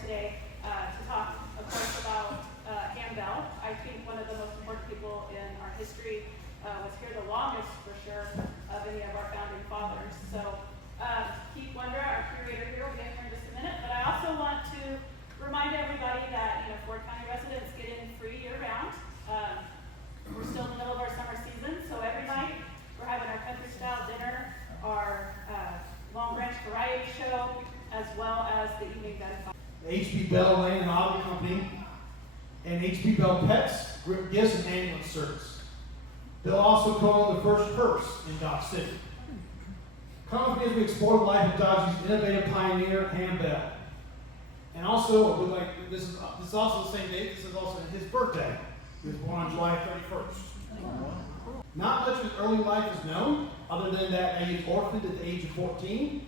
today to talk, of course, about Bell. I think one of the most important people in our history, was here the longest, for sure, of any of our founding fathers. So Keith Wonder, our curator here, will get here in just a minute. But I also want to remind everybody that Ford County residents get in free year-round. We're still in the middle of our summer season, so every night we're having our country-style dinner, our Long Branch Variety Show, as well as the evening benefit. H.B. Bell Land and Auto Company and H.B. Bell Pets gives an ambulance service. They'll also co-own the first hearse in Dodge City. Come with me as we explore the life of Dodge's innovative pioneer, Ham Bell. And also, this is also the same date. This is also his birthday. He was born on July 31st. Not much of his early life is known, other than that he was orphaned at the age of 14.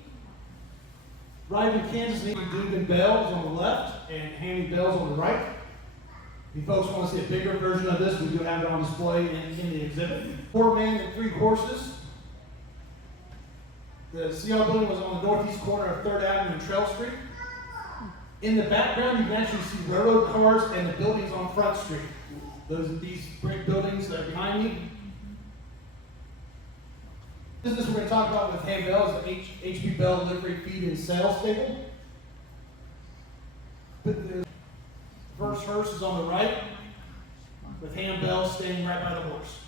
Arrived in Kansas City, Dugan Bell is on the left, and Hammy Bell's on the right. If you folks want to see a bigger version of this, we do have it on display in the exhibit. 4 men and 3 horses. The CL building was on the northeast corner of 3rd Avenue and Trail Street. In the background, you can actually see railroad cars and the buildings on Front Street. These great buildings that are behind me. The business we're going to talk about with Ham Bell is the H.B. Bell Livery Feed and Sales Stable. The first hearse is on the right, with Ham Bell standing right by the horse.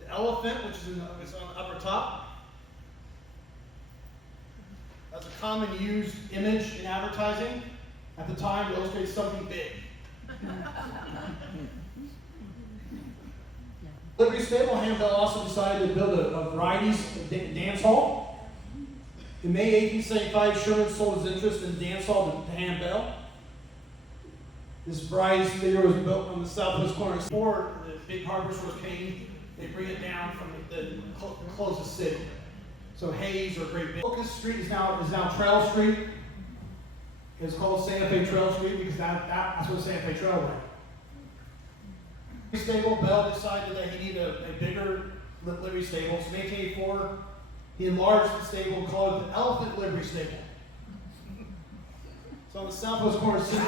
The elephant, which is on the upper top, that's a common used image in advertising at the time to illustrate something big. Livery Stable, Ham Bell also decided to build a varieties dance hall. In May 1875, Sherman sold his interest in the dance hall to Ham Bell. This varieties theater was built on the southwest corner. Before the big harbor stores came, they bring it down from the closest city. So Hayes or Great Bend. Locust Street is now Trail Street. It's called Santa Fe Trail Street because that's where Santa Fe Trail went. Stable, Bell decided that he needed a bigger livery stable. So in 1884, he enlarged the stable, called it the Elephant Livery Stable. So on the southwest corner of the city,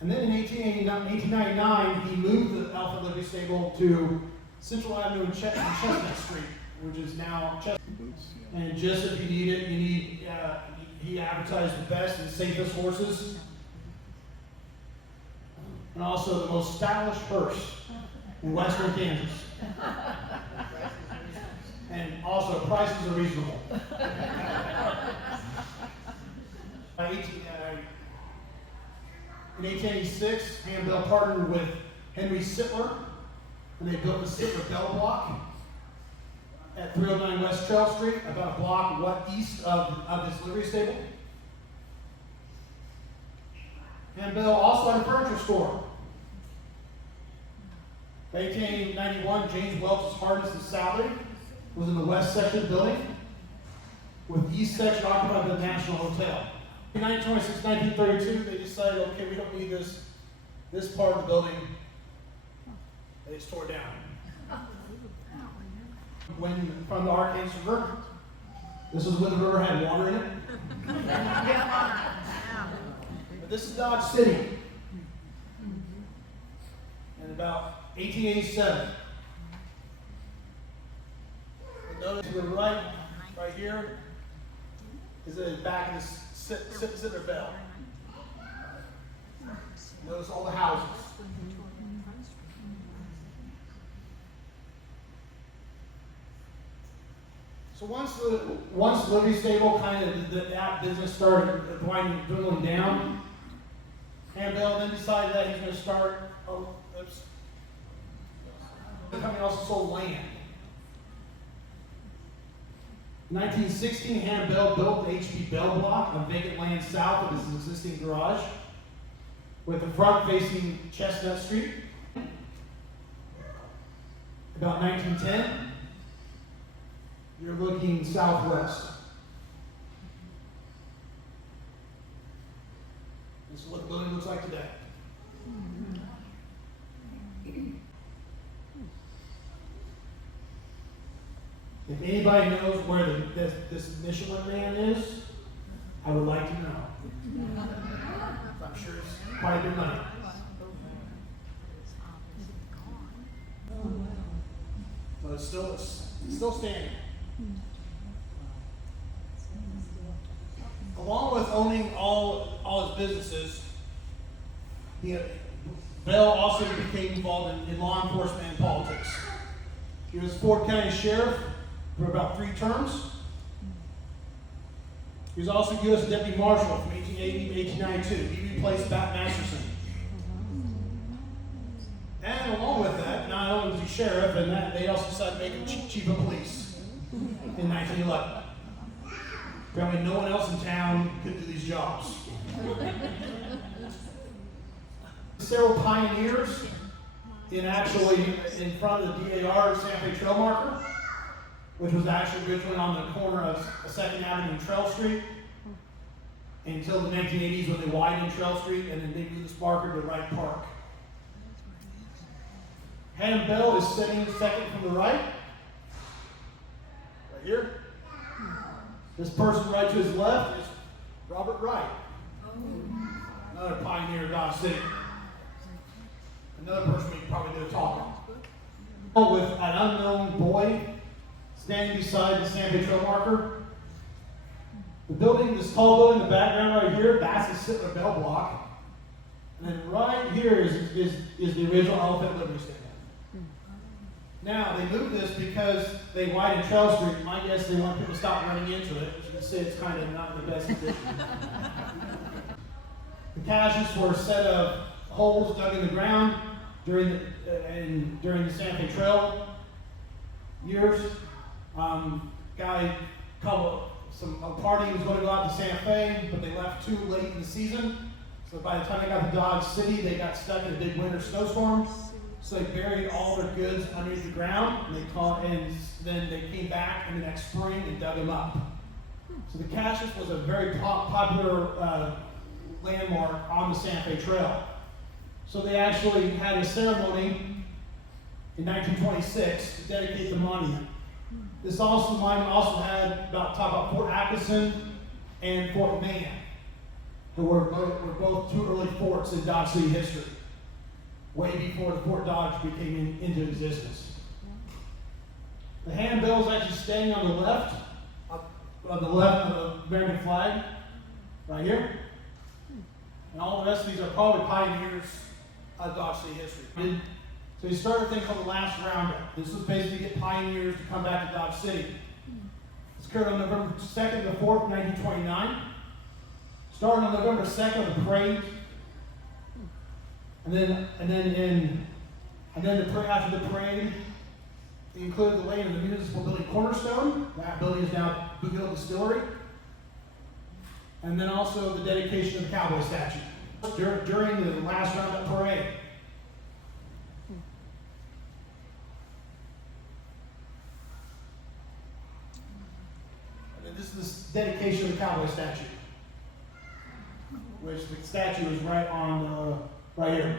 and then in 1899, he moved the Elephant Livery Stable to Central Avenue and Chestnut Street, which is now Chestnut. And just if you need it, he advertised the best and safest horses. And also the most stylish hearse in western Kansas. And also, prices are reasonable. In 1886, Ham Bell partnered with Henry Sittler, and they built the Sittler Bell Block at 309 West Trail Street, about a block east of this livery stable. Ham Bell also had a furniture store. In 1891, James Welch's Harness and Salary was in the west section of the building, with the east section occupied by the National Hotel. In 1926, 1932, they decided, okay, we don't need this part of the building. They tore down. When from the Arkansas River, this is when the river had water in it. But this is Dodge City. And about 1887. And notice to the right here, is the back of the Sittler Bell. Notice all the houses. So once the livery stable that business started dwindling down, Ham Bell then decided that he's going to start. The company also sold land. In 1916, Ham Bell built the H.B. Bell block on vacant land south of his existing garage, with the front facing Chestnut Street. About 1910. You're looking southwest. This is what the building looks like today. If anybody knows where this Michelin Man is, I would like to know. I'm sure it's quite a bit of money. But it's still standing. Along with owning all his businesses, Bell also became involved in law enforcement and politics. He was Ford County Sheriff for about 3 terms. He was also U.S. Deputy Marshal from 1880 to 1892. He replaced Bat Masterson. And along with that, not only was he sheriff, and that they also decided to make him chief of police in 1911. Apparently no one else in town could do these jobs. Several pioneers in front of the DAR Santa Fe Trail Marker, which was actually originally on the corner of 2nd Avenue and Trail Street until the 1980s when they widened Trail Street and then they moved this marker to Wright Park. Ham Bell is sitting second from the right here. This person right to his left is Robert Wright, another pioneer of Dodge City. Another person we can probably do a talk on. With an unknown boy standing beside the Santa Fe Trail Marker. The building, this tall building in the background right here, that's the Sittler Bell block. And then right here is the original Elephant Livery Stable. Now, they moved this because they widened Trail Street. My guess they want people to stop running into it. As you can see, it's kind of not in the best condition. The caches were a set of holes dug in the ground during the Santa Fe Trail years. A party was going to go out to Santa Fe, but they left too late in the season. So by the time they got to Dodge City, they got stuck in a big winter snowstorm. So they buried all their goods underneath the ground, and then they came back in the next spring and dug them up. So the caches was a very popular landmark on the Santa Fe Trail. So they actually had a ceremony in 1926 to dedicate the monument. This monument also had talk about Fort Atkinson and Fort Mann, who were both 2 early forts in Dodge City history, way before the Fort Dodge became into existence. The handbill is actually standing on the left of the American flag, right here. And all the rest of these are probably pioneers of Dodge City history. So he started a thing called the Last Roundup. This was basically to get pioneers to come back to Dodge City. This occurred on November 2nd to 4th, 1929. Starting on November 2nd, the parade. And then after the parade, it included the laying of the municipal building cornerstone. That building is now Boot Hill Distillery. And then also the dedication of the cowboy statue during the Last Roundup parade. And then this is the dedication of the cowboy statue, which the statue is right here.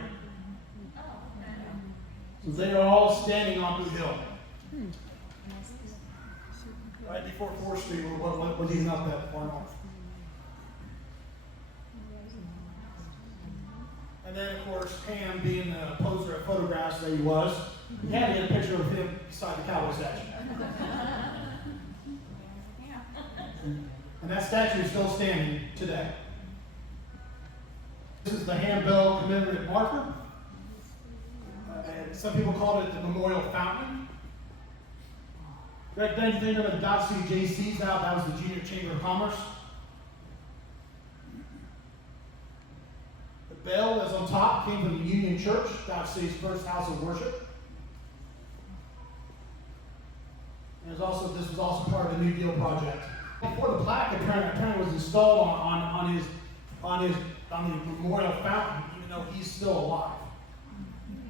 So they are all standing on Boot Hill. Right before 4th Street, what was even up that far north. And then, of course, Ham, being the poser of photographs that he was, he had to get a picture of him beside the cowboy statue. And that statue is still standing today. This is the Ham-Bell commemorative marker. And some people call it the Memorial Fountain. Back then, you think of the Dodge City JCs now, that was the Junior Chamber of Commerce. The bell that's on top came from the Union Church, Dodge City's first house of worship. And this was also part of the New Deal project. Before the plaque apparently was installed on the Memorial Fountain, even though he's still alive.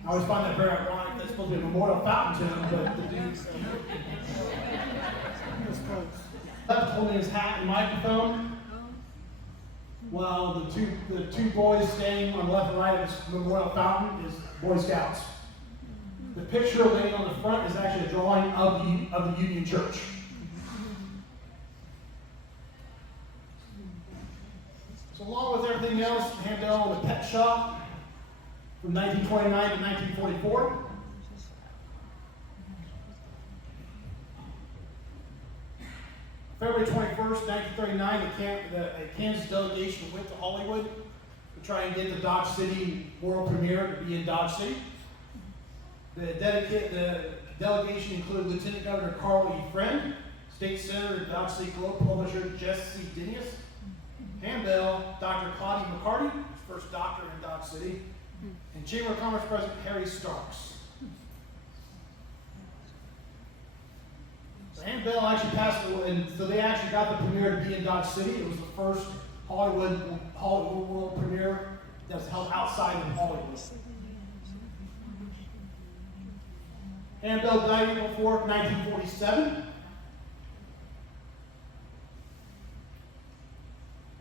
I always find that very ironic. There's supposed to be a memorial fountain to him, but the dude's left holding his hat and microphone, while the two boys standing on the left and right of this memorial fountain is Boy Scouts. The picture laying on the front is actually a drawing of the Union Church. So along with everything else, Handel owned a pet shop from 1929 to 1944. February 21st, 1939, a Kansas delegation went to Hollywood to try and get the Dodge City world premiere to be in Dodge City. The delegation included Lieutenant Governor Carl E. Friend, State Senator and Dodge City Globe publisher Jesse Dinius, Handel, Dr. Claudia McCarty, his first doctor in Dodge City, and Chamber of Commerce President Harry Starks. Handel actually passed away, and so they actually got the premiere to be in Dodge City. It was the first Hollywood world premiere that was held outside of Hollywood. Handel died April 4th, 1947.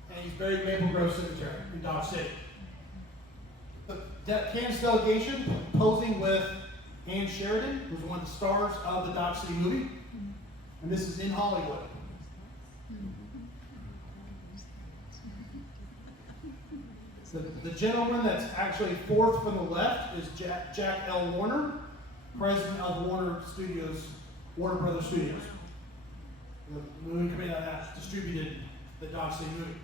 And he's buried in Maple Grove Cemetery in Dodge City. The Kansas delegation posing with Ann Sheridan, who's one of the stars of the Dodge City movie. And this is in Hollywood. The gentleman that's actually fourth from the left is Jack L. Warner, president of Warner Brothers Studios, the movie company that distributed the Dodge City movie.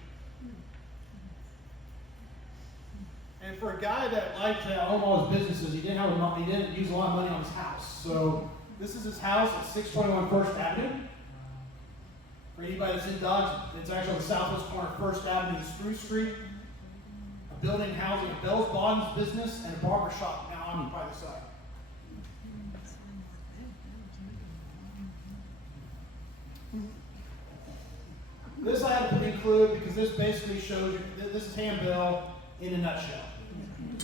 And for a guy that liked to own all his businesses, he didn't use a lot of money on his house. So this is his house at 621 First Avenue. For anybody that's in Dodge, it's actually on the southwest corner of First Avenue and Spruce Street. A building housing a Bell's Bottoms business and a barber shop now occupy the site. This I have to include because this basically shows you, this is Handel in a nutshell.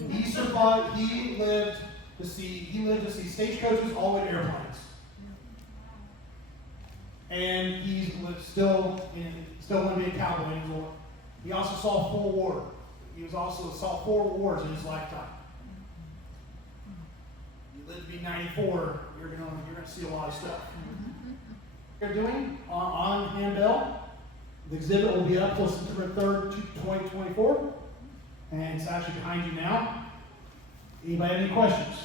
He survived, he lived to see stagecoaches all the way to airplanes. And he's still want to be a cowboy anymore. He also saw four wars. He saw 4 wars in his lifetime. You live to be 94, you're gonna see a lot of stuff. They're doing on Handel. The exhibit will be up till September 3rd, 2024, and it's actually behind you now. Anybody have any questions?